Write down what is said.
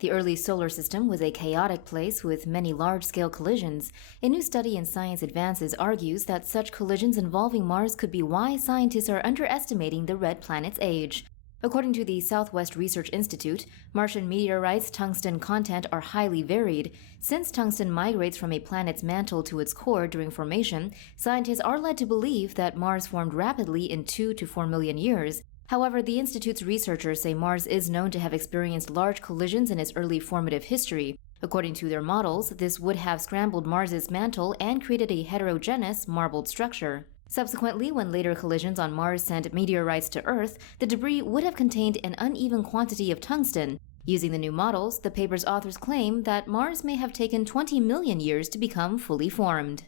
The early solar system was a chaotic place with many large-scale collisions. A new study in Science Advances argues that such collisions involving Mars could be why scientists are underestimating the red planet's age. According to the Southwest Research Institute, Martian meteorites' tungsten content are highly varied. Since tungsten migrates from a planet's mantle to its core during formation, scientists are led to believe that Mars formed rapidly in 2 to 4 million years. However, the Institute's researchers say Mars is known to have experienced large collisions in its early formative history. According to their models, this would have scrambled Mars's mantle and created a heterogeneous, marbled structure. Subsequently, when later collisions on Mars sent meteorites to Earth, the debris would have contained an uneven quantity of tungsten. Using the new models, the paper's authors claim that Mars may have taken 20 million years to become fully formed.